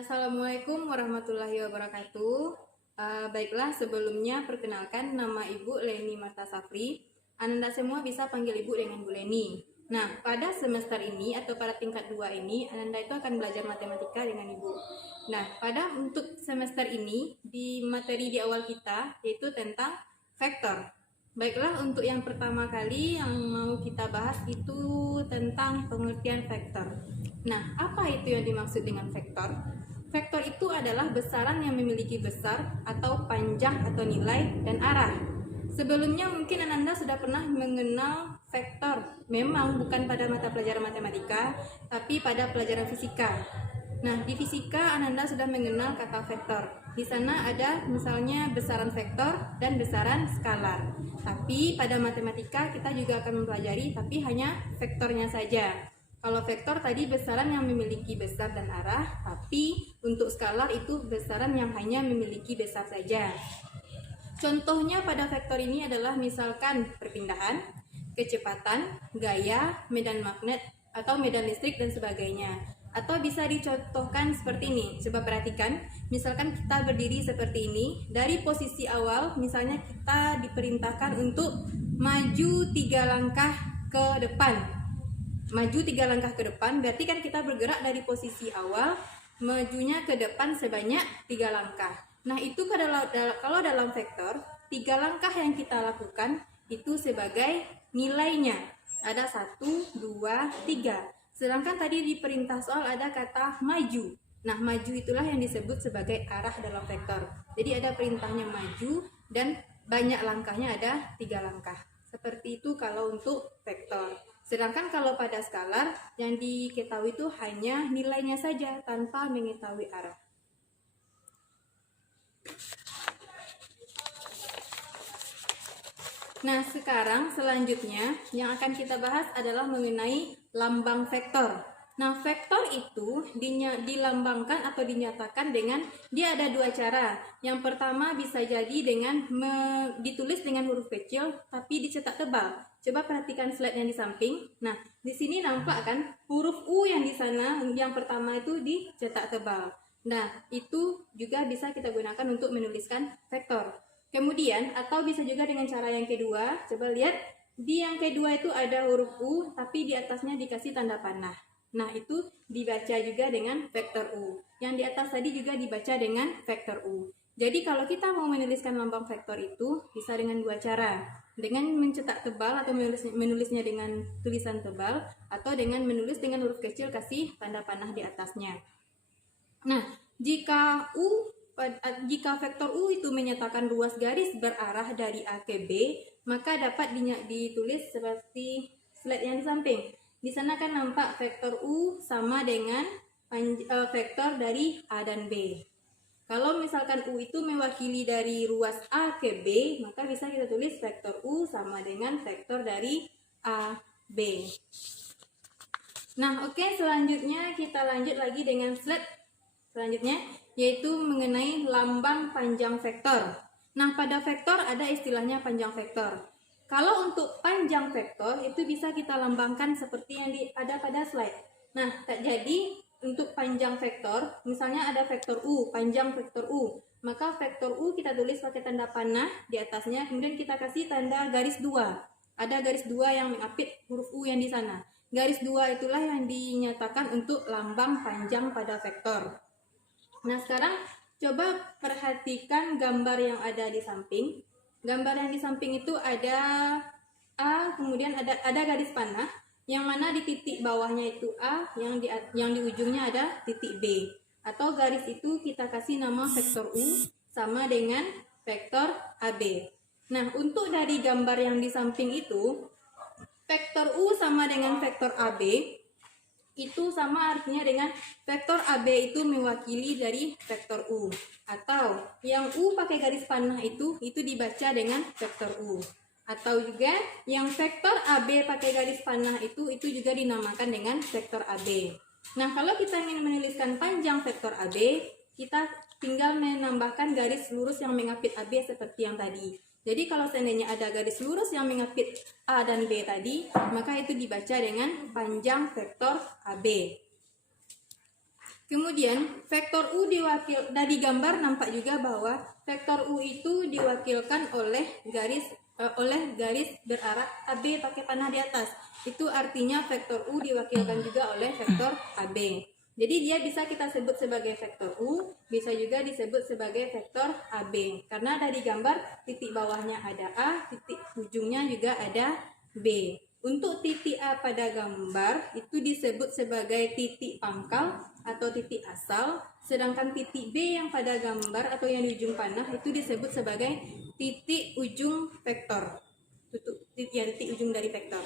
Assalamualaikum warahmatullahi wabarakatuh. Baiklah, sebelumnya perkenalkan, nama Ibu Leni Marta Safri. Ananda semua bisa panggil Ibu dengan Bu Leni. Nah, pada semester ini atau pada tingkat 2 ini, Ananda itu akan belajar matematika dengan Ibu. Nah, untuk semester ini, di materi di awal kita, yaitu tentang vektor. Baiklah, untuk yang pertama kali yang mau kita bahas itu tentang pengertian vektor. Nah, apa itu yang dimaksud dengan vektor? Vektor itu adalah besaran yang memiliki besar atau panjang atau nilai dan arah. Sebelumnya mungkin Ananda sudah pernah mengenal vektor. Memang bukan pada mata pelajaran matematika, tapi pada pelajaran fisika. Nah, di fisika Ananda sudah mengenal kata vektor. Di sana ada misalnya besaran vektor dan besaran skalar. Tapi pada matematika kita juga akan mempelajari tapi hanya vektornya saja. Kalau vektor tadi besaran yang memiliki besar dan arah, tapi untuk skalar itu besaran yang hanya memiliki besar saja. Contohnya pada vektor ini adalah misalkan perpindahan, kecepatan, gaya, medan magnet, atau medan listrik dan sebagainya. Atau bisa dicontohkan seperti ini. Coba perhatikan, misalkan kita berdiri seperti ini, dari posisi awal misalnya kita diperintahkan untuk maju 3 langkah ke depan. Maju 3 langkah ke depan, berarti kan kita bergerak dari posisi awal, majunya ke depan sebanyak 3 langkah. Nah, itu kalau dalam vektor, 3 langkah yang kita lakukan itu sebagai nilainya. Ada 1, 2, 3. Sedangkan tadi di perintah soal ada kata maju. Nah, maju itulah yang disebut sebagai arah dalam vektor. Jadi ada perintahnya maju dan banyak langkahnya ada 3 langkah. Seperti itu kalau untuk vektor. Sedangkan kalau pada skalar, yang diketahui itu hanya nilainya saja tanpa mengetahui arah. Nah, sekarang selanjutnya yang akan kita bahas adalah mengenai lambang vektor. Nah, vektor itu dilambangkan atau dinyatakan dengan dia ada 2 cara. Yang pertama bisa jadi dengan ditulis dengan huruf kecil tapi dicetak tebal. Coba perhatikan slide yang di samping. Nah, di sini nampak kan huruf U yang di sana yang pertama itu dicetak tebal. Nah, itu juga bisa kita gunakan untuk menuliskan vektor. Kemudian atau bisa juga dengan cara yang kedua. Coba lihat di yang kedua itu ada huruf U tapi di atasnya dikasih tanda panah. Nah, itu dibaca juga dengan vektor U. Yang di atas tadi juga dibaca dengan vektor U. Jadi kalau kita mau menuliskan lambang vektor itu bisa dengan 2 cara. Dengan mencetak tebal atau menulisnya dengan tulisan tebal, atau dengan menulis dengan huruf kecil kasih tanda panah di atasnya. Nah, jika vektor U itu menyatakan ruas garis berarah dari A ke B, maka dapat ditulis seperti slide yang di samping. Di sana kan nampak vektor U sama dengan vektor dari A dan B. Kalau misalkan U itu mewakili dari ruas A ke B, maka bisa kita tulis vektor U sama dengan vektor dari A, B. Nah, oke, selanjutnya kita lanjut lagi dengan slide selanjutnya, yaitu mengenai lambang panjang vektor. Nah, pada vektor ada istilahnya panjang vektor. Kalau untuk panjang vektor itu bisa kita lambangkan seperti yang ada pada slide. Nah, jadi untuk panjang vektor, misalnya ada vektor U, panjang vektor U, maka vektor U kita tulis pakai tanda panah di atasnya, kemudian kita kasih tanda garis 2. Ada garis 2 yang mengapit huruf U yang di sana. Garis 2 itulah yang dinyatakan untuk lambang panjang pada vektor. Nah, sekarang coba perhatikan gambar yang ada di samping. Gambar yang di samping itu ada A, kemudian ada garis panah, yang mana di titik bawahnya itu A, yang di ujungnya ada titik B. Atau garis itu kita kasih nama vektor U sama dengan vektor AB. Nah, untuk dari gambar yang di samping itu, vektor U sama dengan vektor AB, itu sama artinya dengan vektor AB itu mewakili dari vektor U. Atau yang U pakai garis panah itu dibaca dengan vektor U. Atau juga yang vektor AB pakai garis panah itu juga dinamakan dengan vektor AB. Nah, kalau kita ingin menuliskan panjang vektor AB, kita tinggal menambahkan garis lurus yang mengapit AB seperti yang tadi. Jadi kalau seandainya ada garis lurus yang mengapit A dan B tadi, maka itu dibaca dengan panjang vektor AB. Kemudian vektor U dari gambar nampak juga bahwa vektor U itu diwakilkan oleh garis berarah AB pakai panah di atas. Itu artinya vektor U diwakilkan juga oleh vektor AB. Jadi dia bisa kita sebut sebagai vektor U, bisa juga disebut sebagai vektor AB. Karena dari gambar titik bawahnya ada A, titik ujungnya juga ada B. Untuk titik A pada gambar itu disebut sebagai titik pangkal atau titik asal, sedangkan titik B yang pada gambar atau yang di ujung panah itu disebut sebagai titik ujung vektor. Titik ujung dari vektor.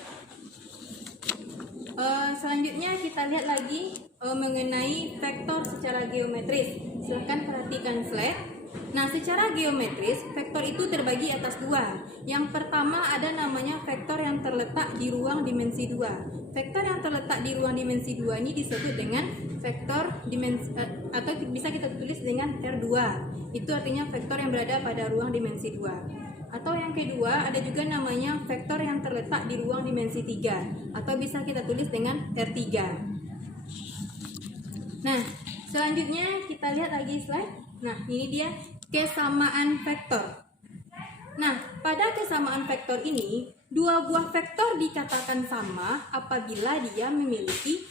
Selanjutnya kita lihat lagi mengenai vektor secara geometris. Silahkan perhatikan slide. Nah, secara geometris, vektor itu terbagi atas dua. Yang pertama ada namanya vektor yang terletak di ruang dimensi 2. Vektor yang terletak di ruang dimensi 2 ini disebut dengan vektor dimensi atau bisa kita tulis dengan R2. Itu artinya vektor yang berada pada ruang dimensi 2. Atau yang kedua ada juga namanya vektor yang terletak di ruang dimensi 3 atau bisa kita tulis dengan R3. Nah, selanjutnya kita lihat lagi slide. Nah, ini dia kesamaan vektor. Nah, pada kesamaan vektor ini, dua buah vektor dikatakan sama apabila dia memiliki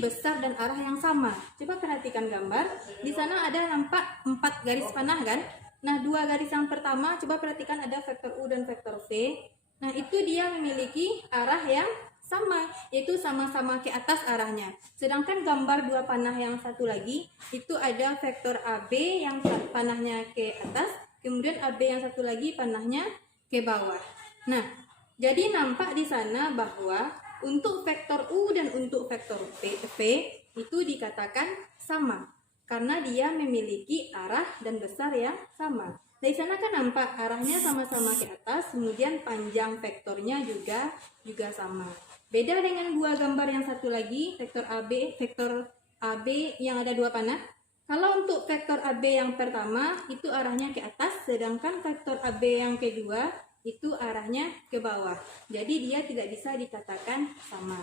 besar dan arah yang sama. Coba perhatikan gambar. Di sana ada nampak 4 garis panah kan? Nah, 2 garis yang pertama coba perhatikan ada vektor U dan vektor V. Nah, itu dia memiliki arah yang sama, yaitu sama-sama ke atas arahnya. Sedangkan gambar 2 panah yang satu lagi itu ada vektor AB yang panahnya ke atas, kemudian AB yang satu lagi panahnya ke bawah. Nah, jadi nampak di sana bahwa untuk vektor U dan untuk vektor V itu dikatakan sama karena dia memiliki arah dan besar yang sama. Dari sana kan nampak arahnya sama-sama ke atas, kemudian panjang vektornya juga sama. Beda dengan dua gambar yang satu lagi, vektor AB yang ada 2 panah. Kalau untuk vektor AB yang pertama itu arahnya ke atas, sedangkan vektor AB yang kedua itu arahnya ke bawah. Jadi dia tidak bisa dikatakan sama.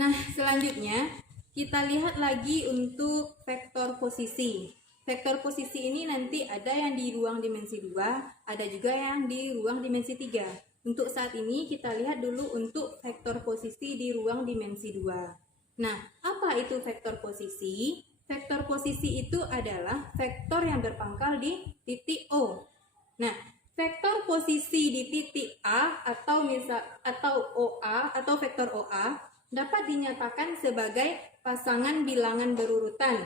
Nah, selanjutnya kita lihat lagi untuk vektor posisi. Vektor posisi ini nanti ada yang di ruang dimensi 2, ada juga yang di ruang dimensi 3. Untuk saat ini kita lihat dulu untuk vektor posisi di ruang dimensi 2. Nah, apa itu vektor posisi? Vektor posisi itu adalah vektor yang berpangkal di titik O. Nah, vektor posisi di titik A atau OA atau vektor OA dapat dinyatakan sebagai pasangan bilangan berurutan.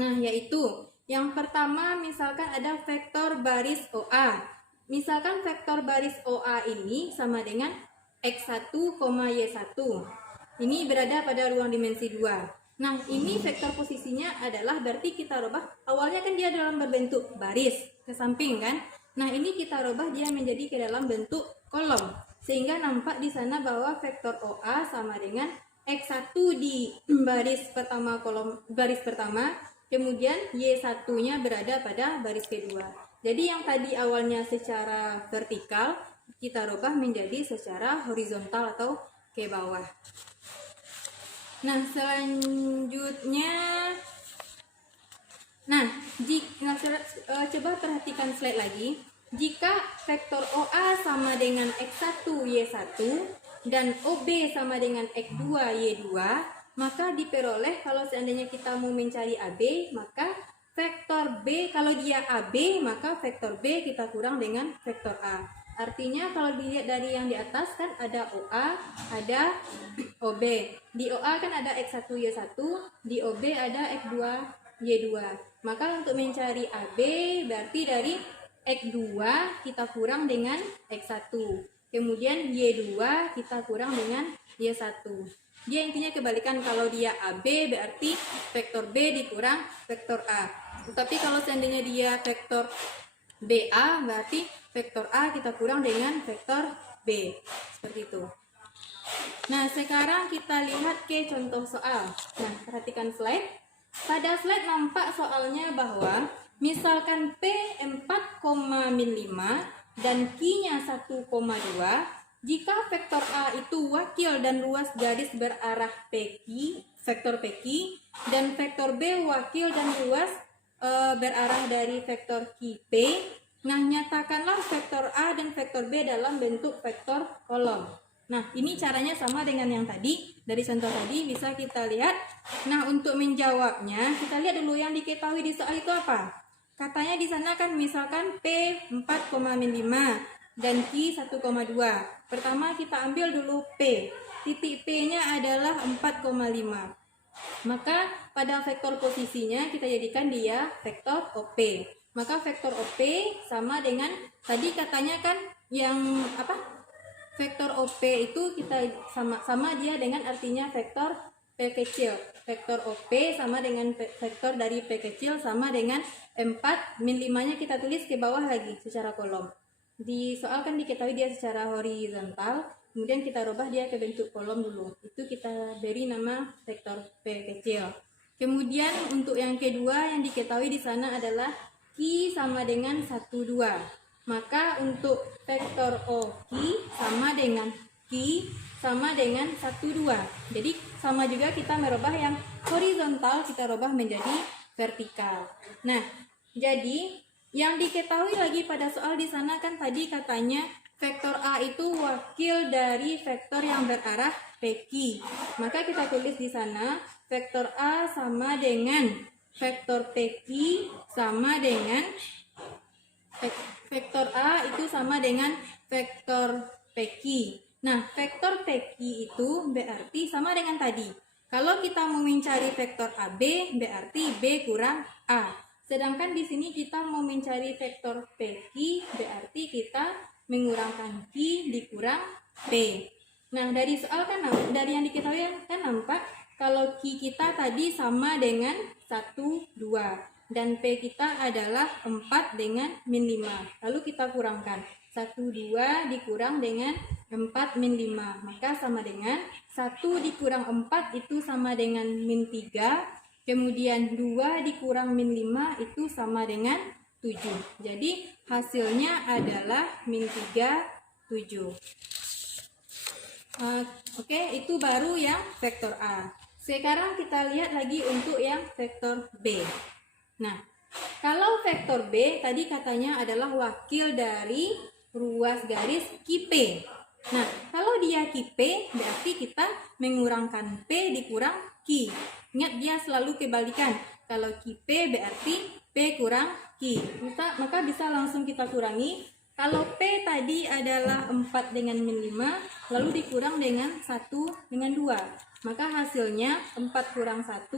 Nah, yaitu yang pertama misalkan ada vektor baris OA. Misalkan vektor baris OA ini sama dengan X1, Y1. Ini berada pada ruang dimensi 2. Nah, ini vektor posisinya adalah berarti kita rubah. Awalnya kan dia dalam berbentuk baris ke samping kan. Nah, ini kita rubah dia menjadi ke dalam bentuk kolom. Sehingga nampak di sana bahwa vektor OA sama dengan X1 di baris pertama kemudian Y1-nya berada pada baris kedua. Jadi yang tadi awalnya secara vertikal kita rubah menjadi secara horizontal atau ke bawah. Nah, selanjutnya coba perhatikan slide lagi. Jika vektor OA sama dengan X1, Y1 dan OB sama dengan X2, Y2, maka diperoleh kalau seandainya kita mau mencari AB, maka vektor B, kalau dia AB, maka vektor B kita kurang dengan vektor A. Artinya kalau dilihat dari yang di atas kan ada OA, ada OB. Di OA kan ada X1, Y1, di OB ada X2, Y2. Maka untuk mencari AB berarti dari X2 kita kurang dengan X1. Kemudian Y2 kita kurang dengan Y1. Dia intinya kebalikan, kalau dia AB berarti vektor B dikurang vektor A. Tetapi kalau seandainya dia vektor BA berarti vektor A kita kurang dengan vektor B. Seperti itu. Nah, sekarang kita lihat ke contoh soal. Nah, perhatikan slide. Pada slide nampak soalnya bahwa misalkan P 4,5 dan Q-nya 1,2, jika vektor A itu wakil dan ruas garis berarah PQ, vektor PQ, dan vektor B wakil dan ruas berarah dari vektor QP, nah nyatakanlah vektor A dan vektor B dalam bentuk vektor kolom. Nah, ini caranya sama dengan yang tadi. Dari contoh tadi bisa kita lihat. Nah, untuk menjawabnya, kita lihat dulu yang diketahui di soal itu apa. Katanya di sana kan misalkan P 4,5 dan Q 1,2. Pertama kita ambil dulu P. Titik P-nya adalah 4,5. Maka pada vektor posisinya kita jadikan dia vektor OP. Maka vektor OP sama dengan tadi katanya kan yang apa? Vektor OP itu kita sama dia dengan artinya vektor P kecil. Vektor OP sama dengan vektor dari P kecil sama dengan 4 min 5-nya kita tulis ke bawah lagi secara kolom. Di soal kan diketahui dia secara horizontal, kemudian kita rubah dia ke bentuk kolom dulu. Itu kita beri nama vektor P kecil. Kemudian untuk yang kedua yang diketahui di sana adalah Q sama dengan 1, 2. Maka untuk vektor OQ sama dengan Q sama dengan 1, 2. Jadi sama juga kita merubah yang horizontal, kita rubah menjadi vertikal. Nah, jadi yang diketahui lagi pada soal di sana kan tadi katanya vektor A itu wakil dari vektor yang berarah PQ. Maka kita tulis di sana vektor A sama dengan vektor PQ sama dengan vektor A itu sama dengan vektor PQ. Nah, vektor PQ itu berarti sama dengan tadi. Kalau kita mau mencari vektor AB, berarti B kurang A. Sedangkan di sini kita mau mencari vektor PQ, berarti kita mengurangkan Q dikurang P. Nah, dari soal kan dari yang diketahui kan nampak kalau Q kita tadi sama dengan 1, 2 dan P kita adalah 4 dengan min 5. Lalu kita kurangkan 1, 2 dikurang dengan 4 min 5, maka sama dengan 1 dikurang 4 itu sama dengan min 3. Kemudian 2 dikurang min 5 itu sama dengan 7. Jadi hasilnya adalah min 3, 7. Oke, itu baru yang vektor A. Sekarang kita lihat lagi untuk yang vektor B. Nah, kalau vektor B tadi katanya adalah wakil dari ruas garis QP. Nah, kalau dia QP berarti kita mengurangkan P dikurang Q. Ingat dia selalu kebalikan. Kalau QP berarti P kurang Q. Maka bisa langsung kita kurangi. Kalau P tadi adalah 4 dengan min 5, lalu dikurang dengan 1 dengan 2. Maka hasilnya 4 kurang 1,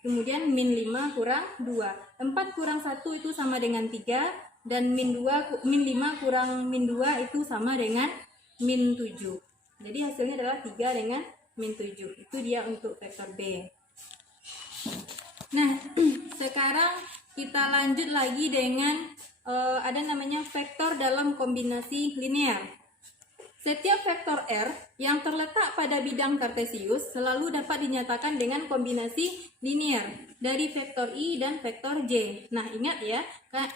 kemudian min 5 kurang 2. 4 kurang 1 itu sama dengan 3, dan min 5 kurang min 2 itu sama dengan min 7. Jadi hasilnya adalah 3 dengan min 7. Itu dia untuk vektor B. Nah, sekarang kita lanjut lagi dengan ada namanya vektor dalam kombinasi linear. Setiap vektor R yang terletak pada bidang kartesius selalu dapat dinyatakan dengan kombinasi linear dari vektor I dan vektor J. Nah, ingat ya,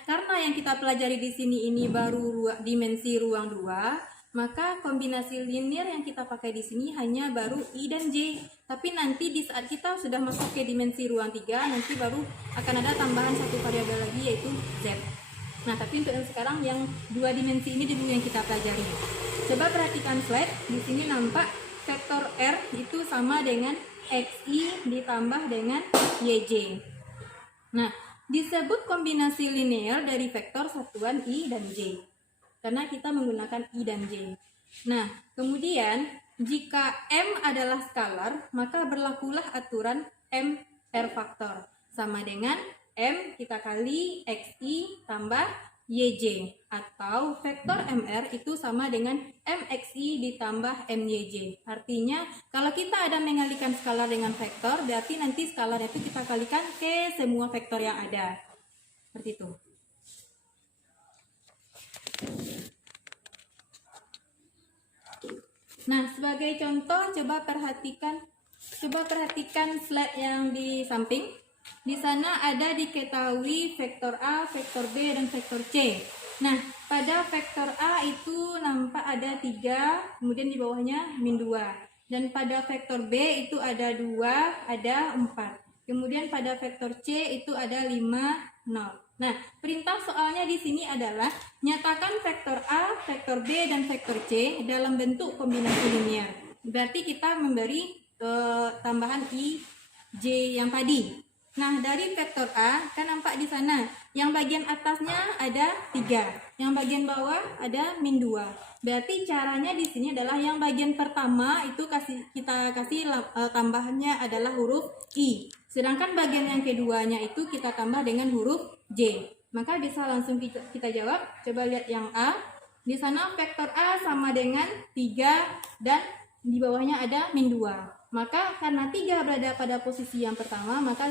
karena yang kita pelajari di sini ini baru dimensi ruang 2, maka kombinasi linear yang kita pakai di sini hanya baru I dan J. Tapi nanti di saat kita sudah masuk ke dimensi ruang 3, nanti baru akan ada tambahan satu variabel lagi yaitu Z. Nah, tapi untuk yang sekarang yang 2 dimensi ini dulu yang kita pelajari. Coba perhatikan slide, di sini nampak vektor R itu sama dengan XI ditambah dengan YJ. Nah, disebut kombinasi linear dari vektor satuan I dan J. Karena kita menggunakan I dan J. Nah, kemudian jika M adalah skalar, maka berlakulah aturan M R faktor. Sama dengan M kita kali XI tambah YJ, atau vektor MR itu sama dengan MXI ditambah MYJ. Artinya kalau kita ada mengalikan skalar dengan vektor, berarti nanti skalar itu kita kalikan ke semua vektor yang ada. Seperti itu. Nah, sebagai contoh coba perhatikan slide yang di samping. Di sana ada diketahui vektor A, vektor B, dan vektor C. Nah, pada vektor A itu nampak ada 3, kemudian di bawahnya min 2. Dan pada vektor B itu ada 2, ada 4. Kemudian pada vektor C itu ada 5, 0. Nah, perintah soalnya di sini adalah nyatakan vektor A, vektor B, dan vektor C dalam bentuk kombinasi linear. Berarti kita memberi tambahan I, J yang tadi. Nah, dari vektor A kan nampak di sana, yang bagian atasnya ada 3, yang bagian bawah ada min 2. Berarti caranya di sini adalah yang bagian pertama itu kita kasih tambahannya adalah huruf I. Sedangkan bagian yang keduanya itu kita tambah dengan huruf J. Maka bisa langsung kita jawab. Coba lihat yang A. Di sana vektor A sama dengan 3 dan di bawahnya ada min 2. Maka karena 3 berada pada posisi yang pertama, maka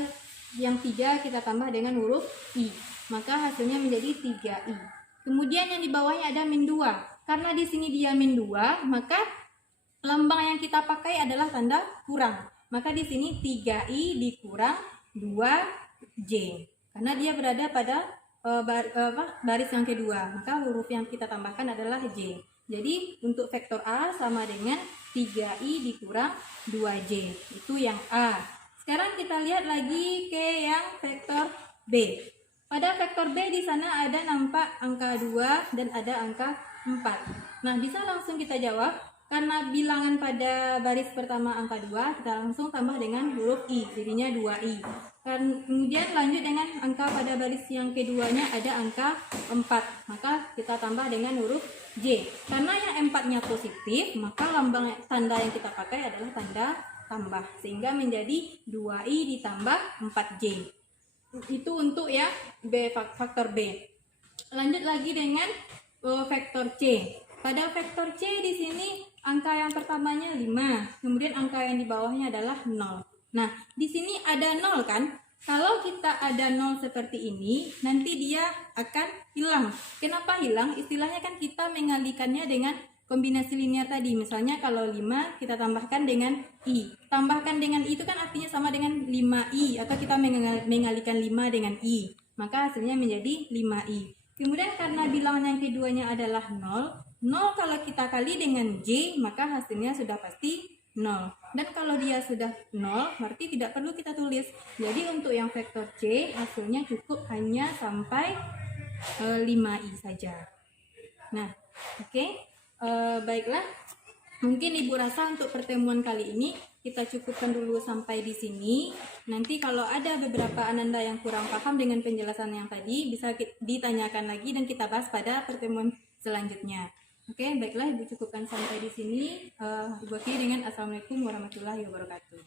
yang 3 kita tambah dengan huruf I. Maka hasilnya menjadi 3I. Kemudian yang di bawahnya ada min 2. Karena di sini dia min 2, maka lambang yang kita pakai adalah tanda kurang. Maka di sini 3I dikurang 2J. Karena dia berada pada baris yang kedua, maka huruf yang kita tambahkan adalah J. Jadi untuk vektor A sama dengan 3I dikurang 2J. Itu yang A. Sekarang kita lihat lagi ke yang vektor B. Pada vektor B di sana ada nampak angka 2 dan ada angka 4. Nah, bisa langsung kita jawab. Karena bilangan pada baris pertama angka 2, kita langsung tambah dengan huruf I, jadinya 2I. Kemudian lanjut dengan angka pada baris yang keduanya ada angka 4, maka kita tambah dengan huruf J. Karena yang 4-nya positif, maka lambang tanda yang kita pakai adalah tanda tambah, sehingga menjadi 2I ditambah 4J. Itu untuk ya faktor B. Lanjut lagi dengan vektor C. Pada vektor C di sini angka yang pertamanya 5, kemudian angka yang di bawahnya adalah 0. Nah, di sini ada 0 kan? Kalau kita ada 0 seperti ini, nanti dia akan hilang. Kenapa hilang? Istilahnya kan kita mengalihkannya dengan kombinasi linear tadi. Misalnya kalau 5 kita tambahkan dengan I. Tambahkan dengan I itu kan artinya sama dengan 5I, atau kita mengalihkan 5 dengan I. Maka hasilnya menjadi 5I. Kemudian karena bilangan yang keduanya adalah 0, 0 kalau kita kali dengan J, maka hasilnya sudah pasti 0. Dan kalau dia sudah 0, berarti tidak perlu kita tulis. Jadi untuk yang vektor C, hasilnya cukup hanya sampai 5I saja. Nah, oke. Baiklah. Mungkin Ibu rasa untuk pertemuan kali ini kita cukupkan dulu sampai di sini. Nanti kalau ada beberapa ananda yang kurang paham dengan penjelasan yang tadi, bisa ditanyakan lagi dan kita bahas pada pertemuan selanjutnya. Oke, baiklah Ibu cukupkan sampai di sini. Ibu akhiri dengan Assalamualaikum warahmatullahi wabarakatuh.